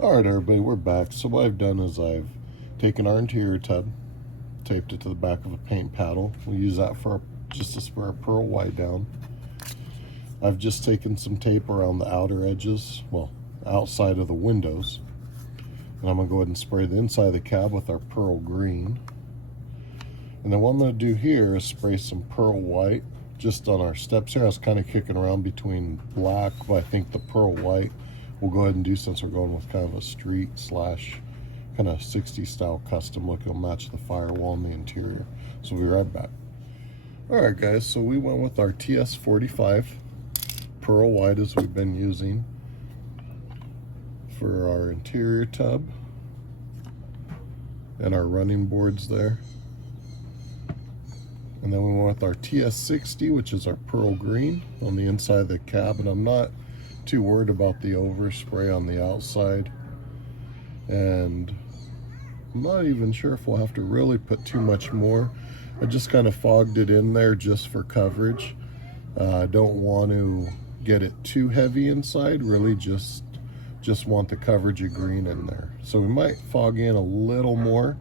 Alright everybody, we're back. So what I've done is I've taken our interior tub, taped it to the back of a paint paddle. We'll use that for just to spray our pearl white down. I've just taken some tape around the outer edges, well, outside of the windows. And I'm going to go ahead and spray the inside of the cab with our pearl green. And then what I'm going to do here is spray some pearl white just on our steps here. I was kind of kicking around between black, but I think the pearl white we'll go ahead and do since we're going with kind of a street slash kind of 60s style custom look. It'll match the firewall in the interior. So we'll be right back. Alright guys, so we went with our TS45 pearl white as we've been using for our interior tub and our running boards there. And then we went with our TS60, which is our pearl green on the inside of the cab. And I'm not too worried about the overspray on the outside. And I'm not even sure if we'll have to really put too much more. I just kind of fogged it in there just for coverage. I don't want to get it too heavy inside, really just want the coverage of green in there. So we might fog in a little more.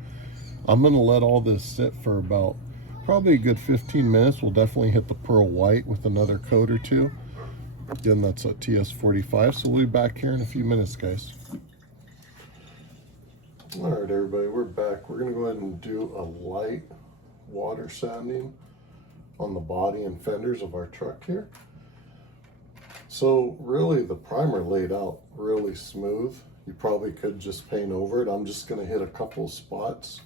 I'm going to let all this sit for about probably a good 15 minutes. We'll definitely hit the pearl white with another coat or two. Again, that's a TS45, so we'll be back here in a few minutes, guys. All right, everybody, we're back. We're going to go ahead and do a light water sanding on the body and fenders of our truck here. So really, the primer laid out really smooth. You probably could just paint over it. I'm just going to hit a couple of spots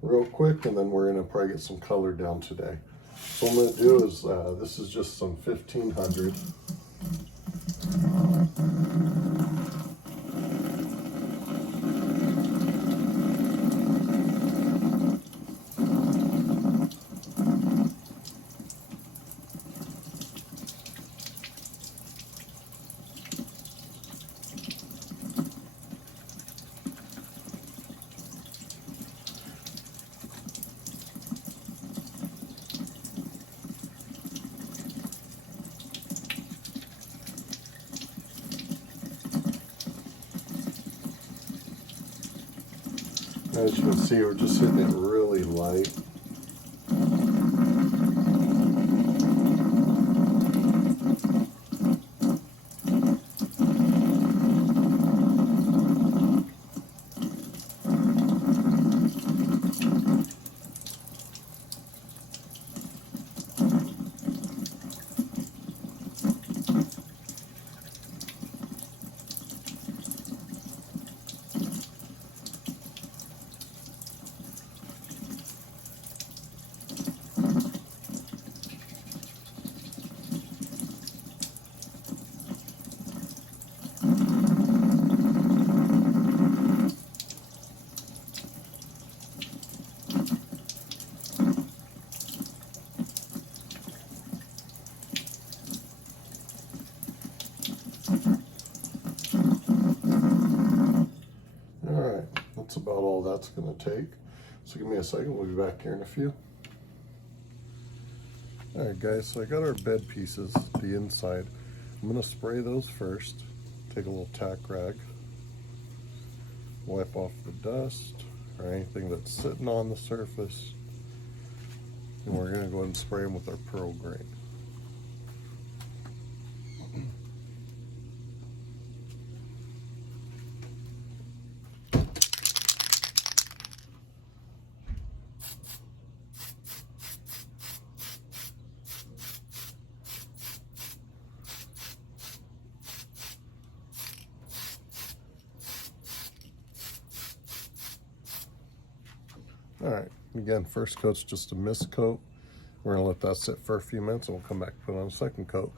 real quick, and then we're going to probably get some color down today. So what I'm going to do is, this is just some 1500. As you can see, we're just hitting it really light. That's about all that's going to take. So give me a second, we'll be back here in a few. Alright guys, so I got our bed pieces, the inside. I'm going to spray those first. Take a little tack rag. Wipe off the dust or anything that's sitting on the surface. And we're going to go ahead and spray them with our pearl green. Alright, again, first coat's just a mist coat. We're going to let that sit for a few minutes and we'll come back and put on a second coat.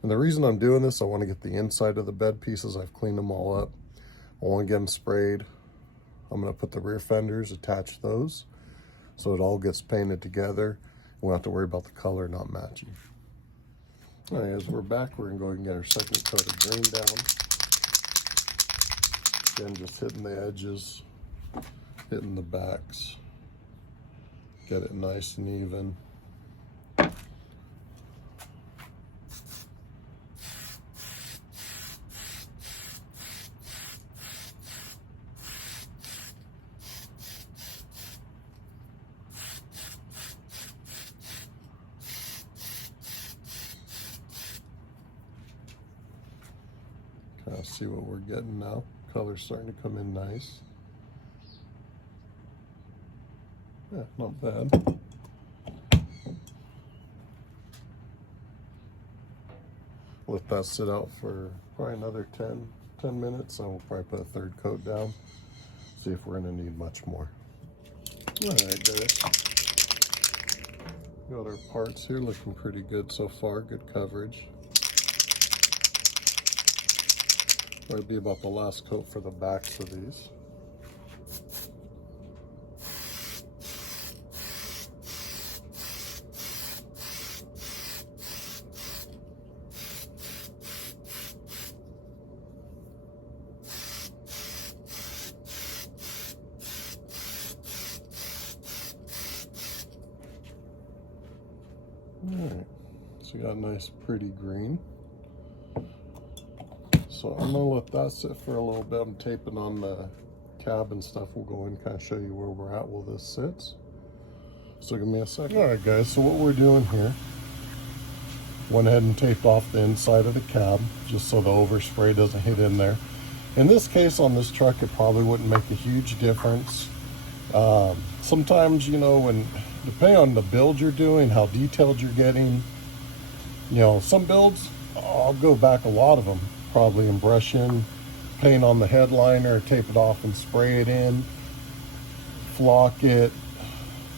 And the reason I'm doing this, I want to get the inside of the bed pieces. I've cleaned them all up. I want to get them sprayed. I'm going to put the rear fenders, attach those, so it all gets painted together. We won't have to worry about the color not matching. Alright, as we're back, we're going to go ahead and get our second coat of green down. Again, just hitting the edges, hitting the backs. Get it nice and even. Kind of see what we're getting now. Color's starting to come in nice. Yeah, not bad. Let that sit out for probably another 10 minutes, and we'll probably put a third coat down. See if we're gonna need much more. All right, guys. Got our parts here looking pretty good so far. Good coverage. Probably be about the last coat for the backs of these. Alright, so you got a nice pretty green. So I'm gonna let that sit for a little bit. I'm taping on the cab and stuff. We'll go in and kind of show you where we're at while this sits. So give me a second. Alright guys, so what we're doing here, went ahead and taped off the inside of the cab just so the overspray doesn't hit in there. In this case on this truck, it probably wouldn't make a huge difference. Sometimes, you know, when depending on the build you're doing, how detailed you're getting, you know, some builds, I'll go back a lot of them, probably, and brush in, paint on the headliner, tape it off and spray it in, flock it.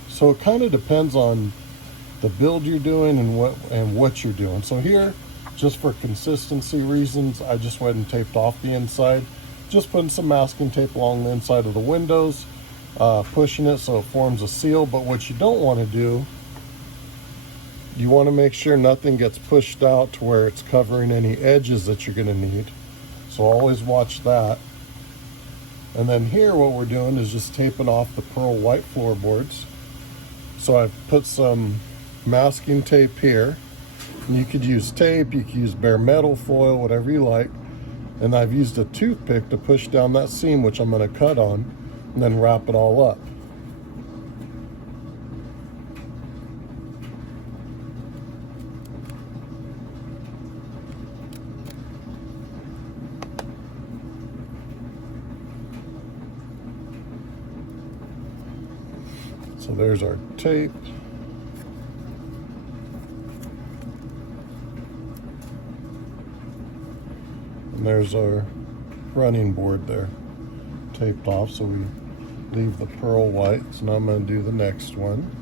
So it kind of depends on the build you're doing and what you're doing. So here, just for consistency reasons, I just went and taped off the inside, just putting some masking tape along the inside of the windows, pushing it so it forms a seal. But what you don't want to do, you want to make sure nothing gets pushed out to where it's covering any edges that you're going to need. So always watch that. And then here what we're doing is just taping off the pearl white floorboards. So I've put some masking tape here. And you could use tape, you could use bare metal foil, whatever you like. And I've used a toothpick to push down that seam, which I'm going to cut on, and then wrap it all up. So there's our tape. And there's our running board there, taped off, so we leave the pearl white. So now I'm going to do the next one.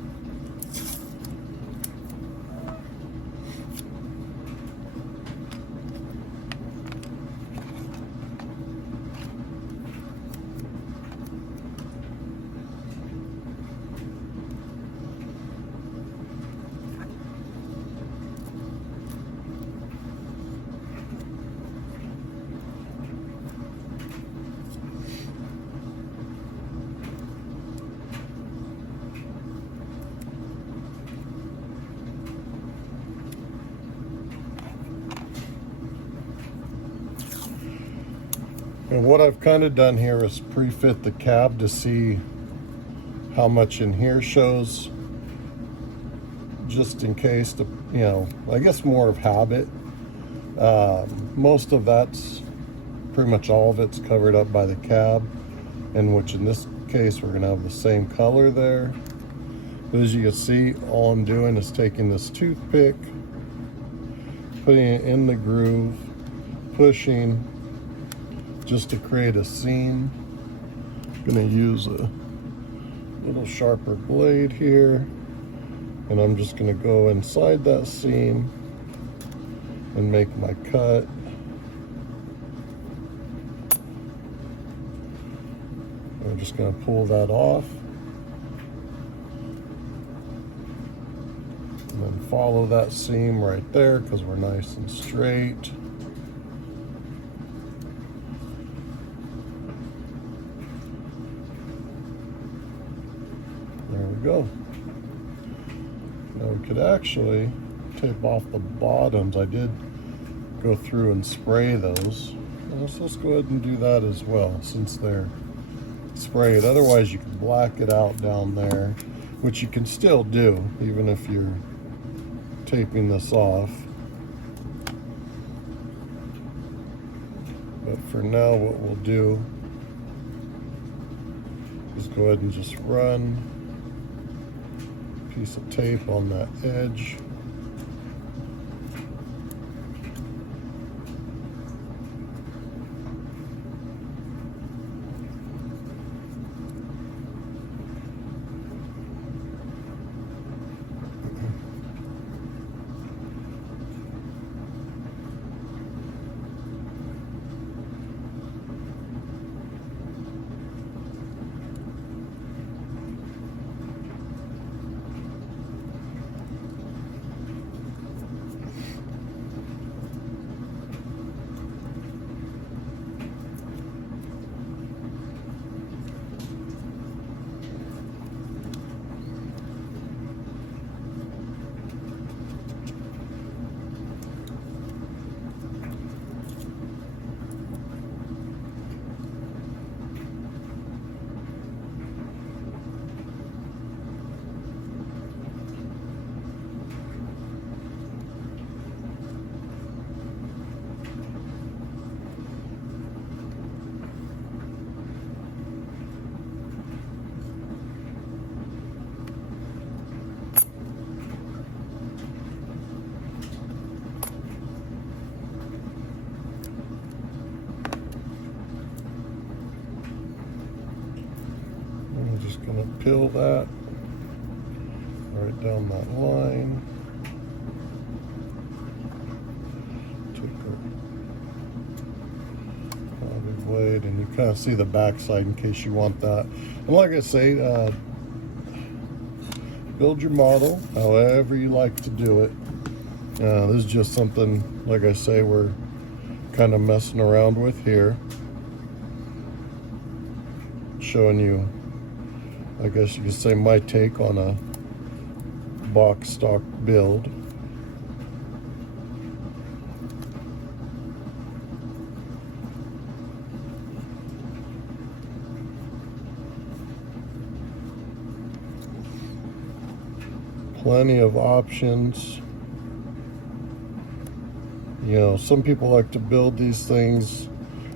And what I've kind of done here is pre-fit the cab to see how much in here shows, just in case, to, you know, I guess more of habit. Most of that's, pretty much all of it's covered up by the cab, and which in this case we're going to have the same color there. But as you can see, all I'm doing is taking this toothpick, putting it in the groove, pushing, just to create a seam. I'm gonna use a little sharper blade here, and I'm just gonna go inside that seam and make my cut. I'm just gonna pull that off and then follow that seam right there because we're nice and straight. There we go. Now we could actually tape off the bottoms. I did go through and spray those. So let's go ahead and do that as well since they're sprayed. Otherwise you can black it out down there, which you can still do even if you're taping this off. But for now, what we'll do is go ahead and just run a piece of tape on that edge. I'm just going to peel that right down that line. Take a hobby blade, and you kind of see the back side in case you want that. And like I say, build your model however you like to do it. This is just something, like I say, we're kind of messing around with here. Showing you, I guess you could say, my take on a box stock build. Plenty of options. You know, some people like to build these things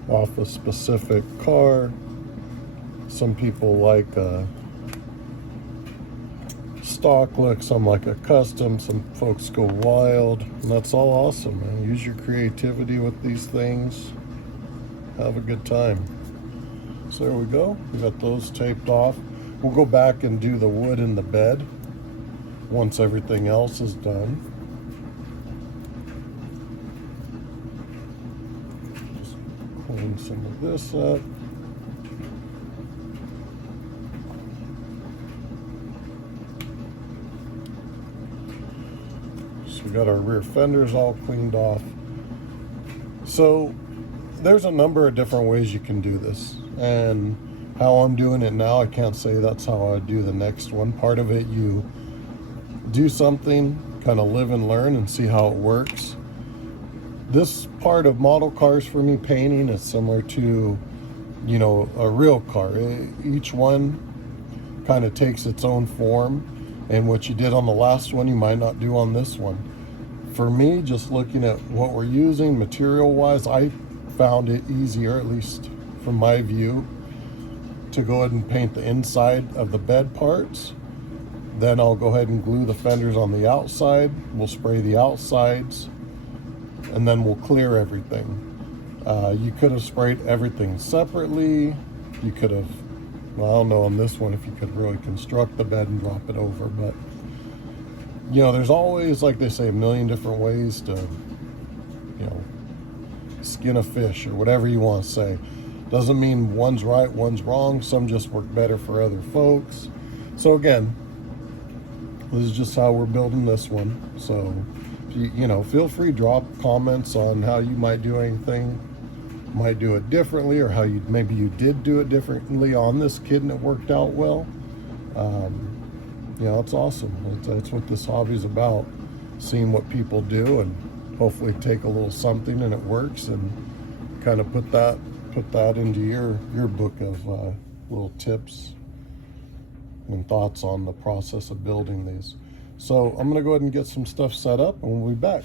off a specific car. Some people like stock look, some like a custom, some folks go wild, and that's all awesome, man. Use your creativity with these things. Have a good time. So there we go. We got those taped off. We'll go back and do the wood in the bed once everything else is done. Just clean some of this up. We got our rear fenders all cleaned off. So there's a number of different ways you can do this, and how I'm doing it now, I can't say that's how I do the next one. Part of it, you do something, kind of live and learn and see how it works. This part of model cars for me, painting, is similar to, you know, a real car. Each one kind of takes its own form, and what you did on the last one you might not do on this one. For me, just looking at what we're using material wise, I found it easier, at least from my view, to go ahead and paint the inside of the bed parts. Then I'll go ahead and glue the fenders on the outside. We'll spray the outsides, and then we'll clear everything. You could have sprayed everything separately. You could have, well, I don't know on this one if you could really construct the bed and drop it over, but you know, there's always, like they say, a million different ways to, you know, skin a fish or whatever you want to say. Doesn't mean one's right, one's wrong. Some just work better for other folks. So again, this is just how we're building this one. So, you know, feel free to drop comments on how you might do anything, might do it differently, or how you, maybe you did do it differently on this kid and it worked out well. You know, it's awesome. That's what this hobby is about, seeing what people do and hopefully take a little something and it works, and kind of put that into your book of little tips and thoughts on the process of building these. So I'm going to go ahead and get some stuff set up, and we'll be back.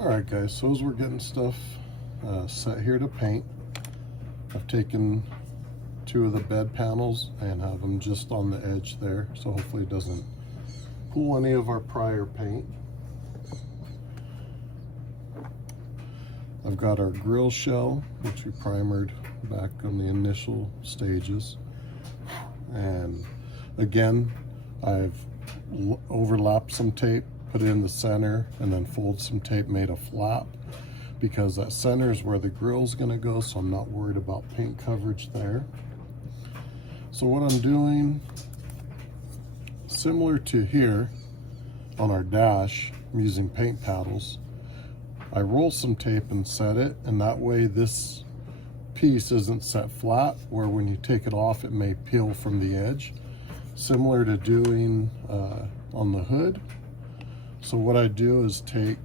Alright guys, so as we're getting stuff set here to paint, I've taken 2 of the bed panels and have them just on the edge there, so hopefully it doesn't pull any of our prior paint. I've got our grill shell, which we primered back on the initial stages, and again I've overlapped some tape, put it in the center, and then fold some tape, made a flap, because that center is where the grill's going to go, so I'm not worried about paint coverage there. So what I'm doing, similar to here on our dash, I'm using paint paddles. I roll some tape and set it, and that way this piece isn't set flat, where when you take it off it may peel from the edge, similar to doing on the hood. So what I do is take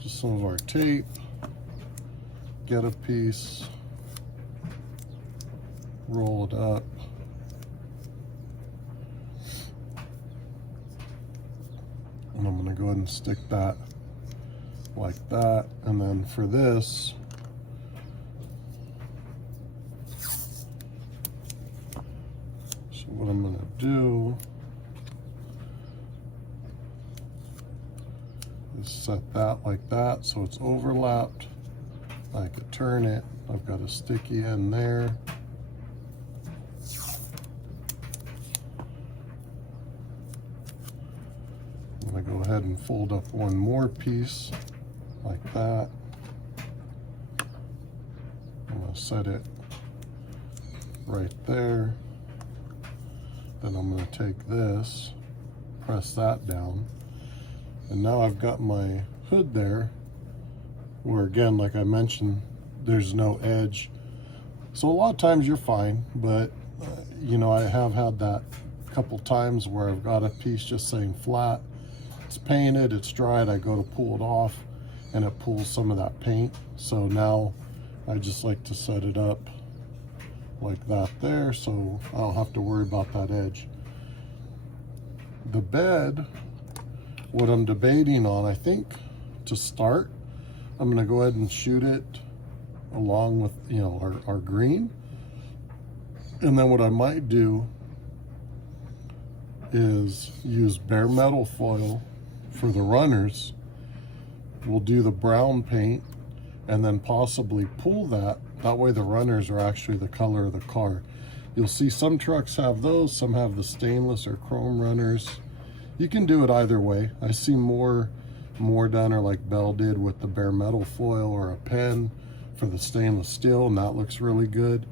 just some of our tape, get a piece, roll it up, and I'm going to go ahead and stick that like that. And then for this, so what I'm going to do is set that like that so it's overlapped. I could turn it. I've got a sticky end there. I'm going to go ahead and fold up one more piece like that. I'm going to set it right there. Then I'm going to take this, press that down, and now I've got my hood there, where again, like I mentioned, there's no edge. So a lot of times you're fine, but you know, I have had that a couple times where I've got a piece just saying flat. It's painted, it's dried, I go to pull it off and it pulls some of that paint. So now I just like to set it up like that there, so I don't have to worry about that edge. The bed, what I'm debating on, I think to start, I'm going to go ahead and shoot it along with, you know, our green. And then what I might do is use bare metal foil for the runners. We'll do the brown paint and then possibly pull that. That way the runners are actually the color of the car. You'll see some trucks have those, some have the stainless or chrome runners. You can do it either way. I see more done, or like Bell did with the bare metal foil or a pen for the stainless steel, and that looks really good.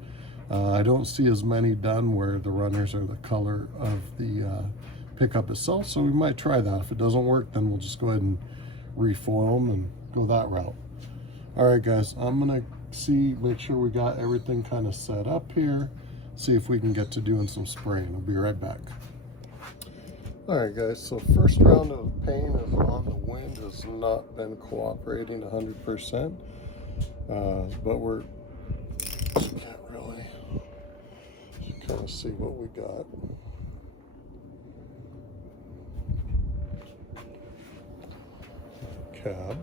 I don't see as many done where the runners are the color of the pickup itself, so we might try that. If it doesn't work, then we'll just go ahead and refoil them and go that route. All right guys, I'm gonna make sure we got everything kind of set up here, see if we can get to doing some spraying. I'll be right back. All right guys, so first round of paint is on. The wind has not been cooperating 100%, but we're, you can't really, you kind of see what we got. Cab.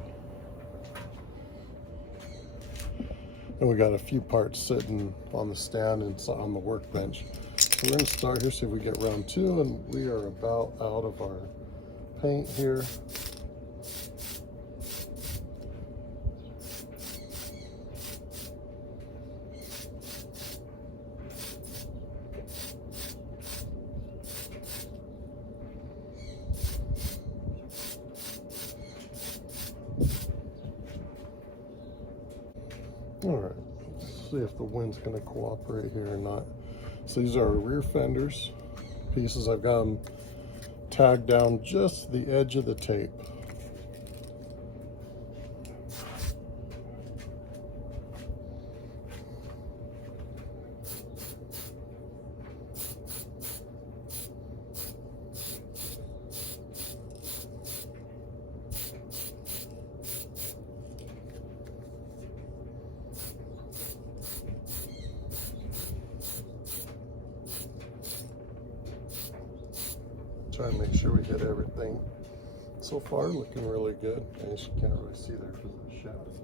And we got a few parts sitting on the stand and on the workbench. So we're going to start here, see if we get round 2, and we are about out of our paint here. All right, let's see if the wind's going to cooperate here or not. So these are our rear fenders pieces. I've got them tagged down just the edge of the tape. Try and make sure we get everything So far, looking really good. I guess you can't really see there because of the shadows.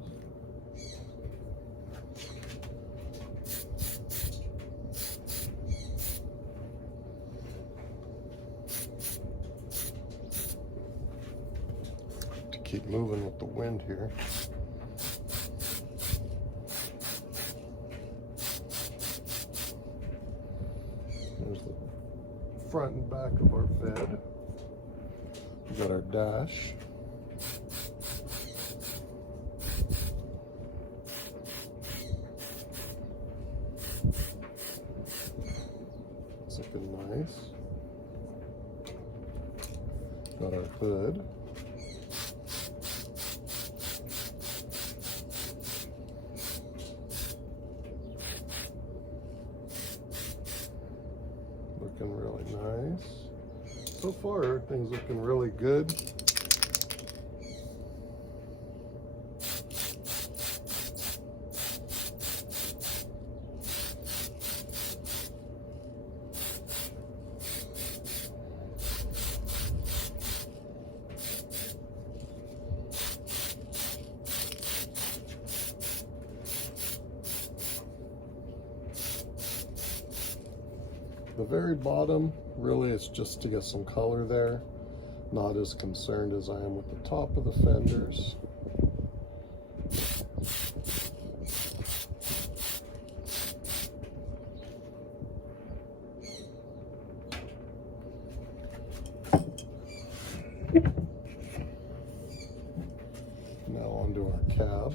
To keep moving with the wind here. There's the front and back of our bed. We got our dash. It's looking nice. Got our hood. Looking really nice. So far, everything's looking really good. The very bottom, really it's just to get some color there. Not as concerned as I am with the top of the fenders. Now onto our cab.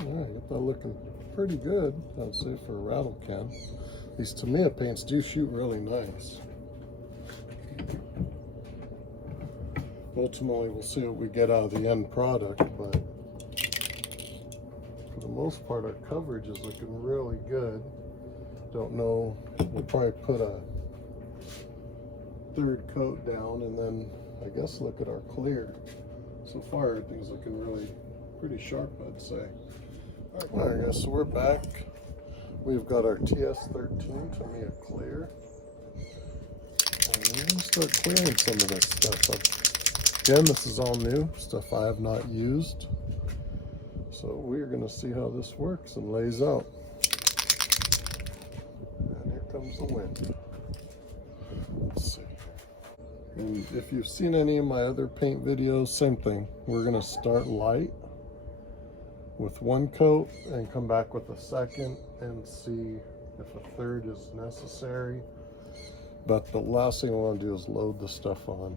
Alright, got that looking pretty good, I'd say, for a rattle can. These Tamiya paints do shoot really nice. Ultimately, we'll see what we get out of the end product, but for the most part, our coverage is looking really good. Don't know, we'll probably put a third coat down and then I guess look at our clear. So far, everything's looking really pretty sharp, I'd say. Alright guys, so we're back. We've got our TS13 Tamiya clear. And we're going to start clearing some of this stuff up. Again, this is all new, stuff I have not used. So we're going to see how this works and lays out. And here comes the wind. Let's see. And if you've seen any of my other paint videos, same thing. We're going to start light with one coat and come back with a second and see if a third is necessary. But the last thing I want to do is load the stuff on.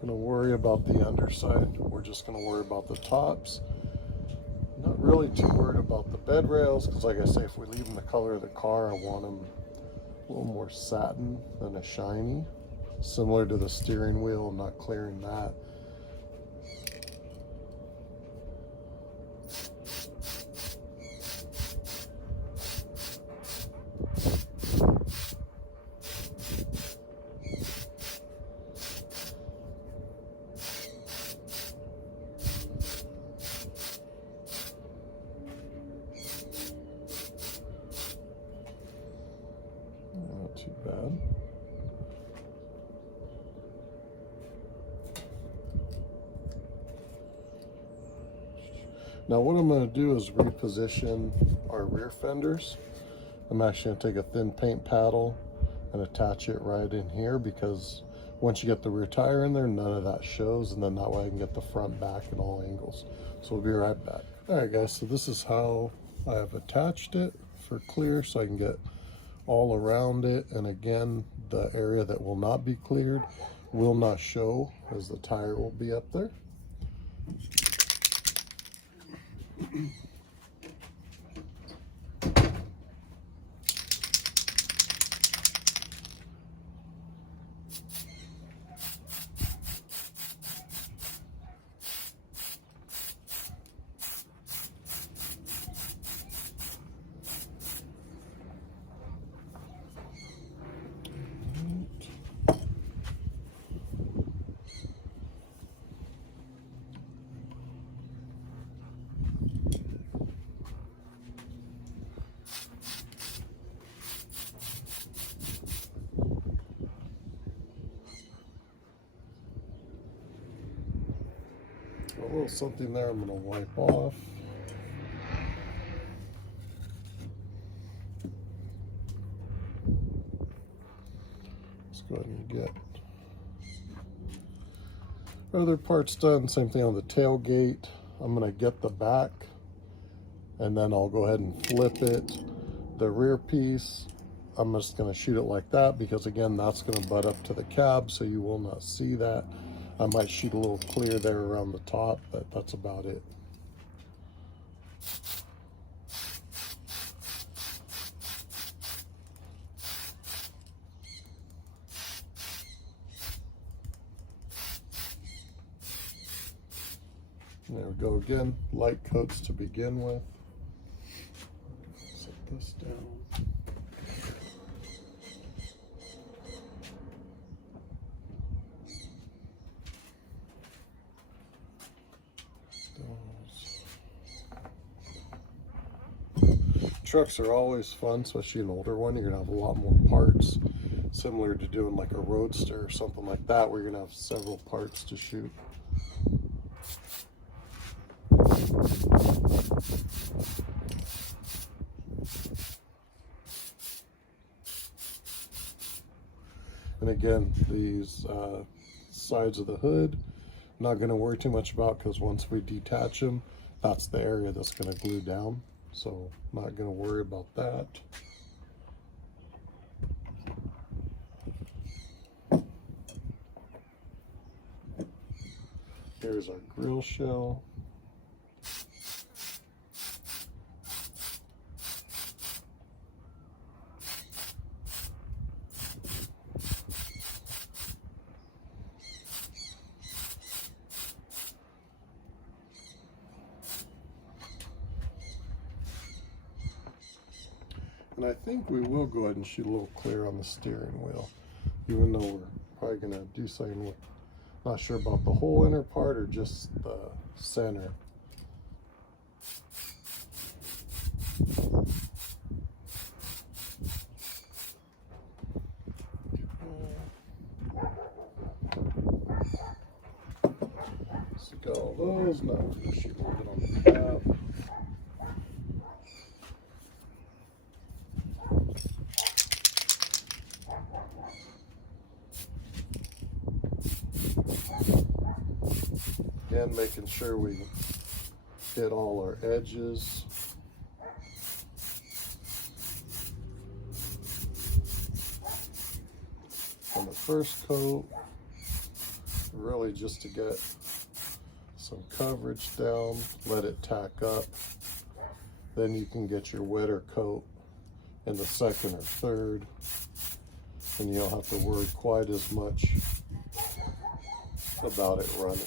Going to worry about the underside. We're just going to worry about the tops. Not really too worried about the bed rails because, like I say, if we leave them the color of the car, I want them a little more satin than a shiny. Similar to the steering wheel, I'm not clearing that. Not too bad. Now what I'm going to do is reposition our rear fenders. I'm actually going to take a thin paint paddle and attach it right in here because Once you get the rear tire in there, none of that shows, and then that way I can get the front back at all angles. So we'll be right back. All right, guys, so this is how I have attached it for clear, so I can get all around it. And again, the area that will not be cleared will not show, as the tire will be up there. A little something there I'm going to wipe off. Let's go ahead and get other parts done. Same thing on the tailgate. I'm going to get the back, and then I'll go ahead and flip it. The rear piece, I'm just going to shoot it like that, because again, that's going to butt up to the cab, so you will not see that. I might shoot a little clear there around the top, but that's about it. There we go again, light coats to begin with. Set this down. Trucks are always fun, especially an older one. You're gonna have a lot more parts, similar to doing like a Roadster or something like that, where you're gonna have several parts to shoot. And again, these sides of the hood, not going to worry too much about, because once we detach them, that's the area that's going to glue down. So not going to worry about that. Here's our grill shell. And I think we will go ahead and shoot a little clear on the steering wheel, even though we're probably going to do something with, not sure about the whole inner part or just the center. So got all those, now we're going to shoot a little bit on the cab. Again, making sure we hit all our edges. On the first coat, really just to get some coverage down, let it tack up. Then you can get your wetter coat in the second or third, and you don't have to worry quite as much about it running,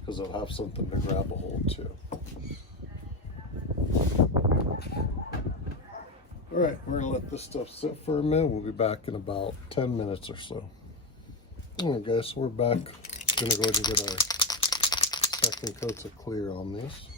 because it'll have something to grab a hold to. All right, we're gonna let this stuff sit for a minute. We'll be back in about 10 minutes or so. All right, guys, so we're back. Gonna go ahead and get our second coats of clear on these.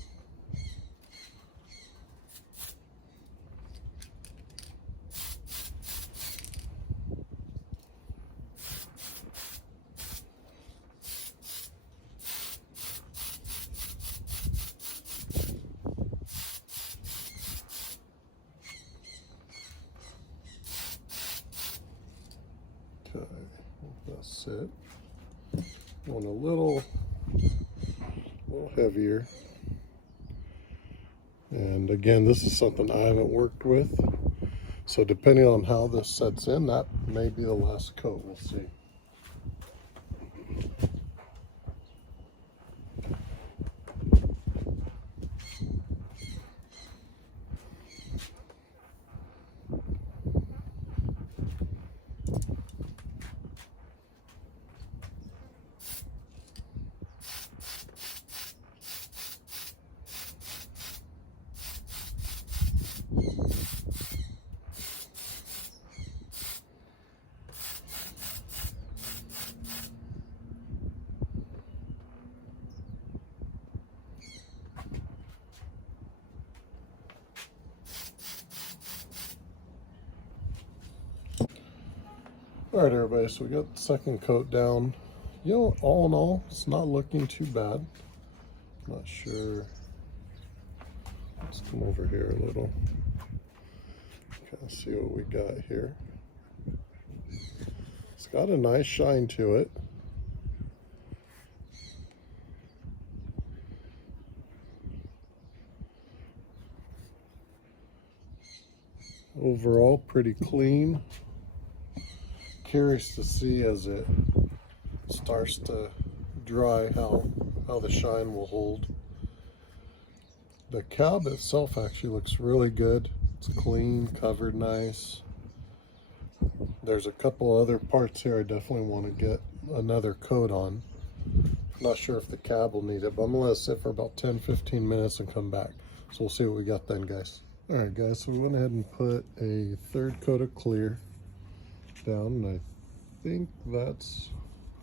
That's it. Going a little heavier. And again, this is something I haven't worked with. So depending on how this sets in, that may be the last coat. We'll see. All right, everybody, so we got the second coat down. You know, all in all, it's not looking too bad. Not sure. Let's come over here a little. Kind of see what we got here. It's got a nice shine to it. Overall, pretty clean. Curious to see as it starts to dry how the shine will hold. The cab itself actually looks really good. It's clean, covered nice. There's a couple other parts here I definitely want to get another coat on. Not sure if the cab will need it, but I'm gonna let it sit for about 10-15 minutes and come back. So we'll see what we got then, guys. All right, guys, so we went ahead and put a third coat of clear down, and I think that's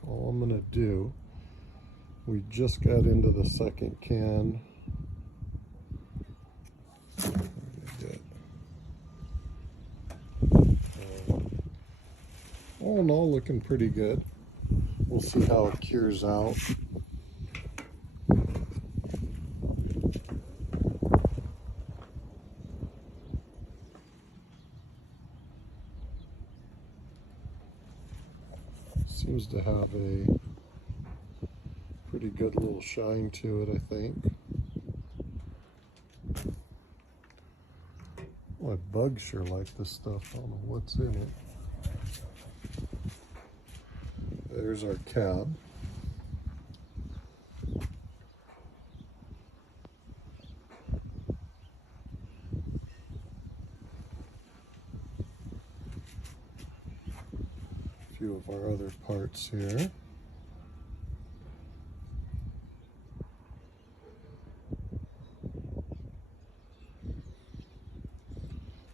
all I'm gonna do. We just got into the second can. All in all, looking pretty good. We'll see how it cures out. Seems to have a pretty good little shine to it, I think. My bugs sure like this stuff. I don't know what's in it. There's our cab. A few of our other parts here.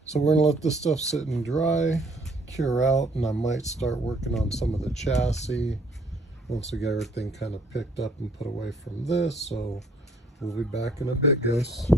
So we're gonna let this stuff sit and dry, cure out, and I might start working on some of the chassis once we get everything kind of picked up and put away from this. So we'll be back in a bit, guys.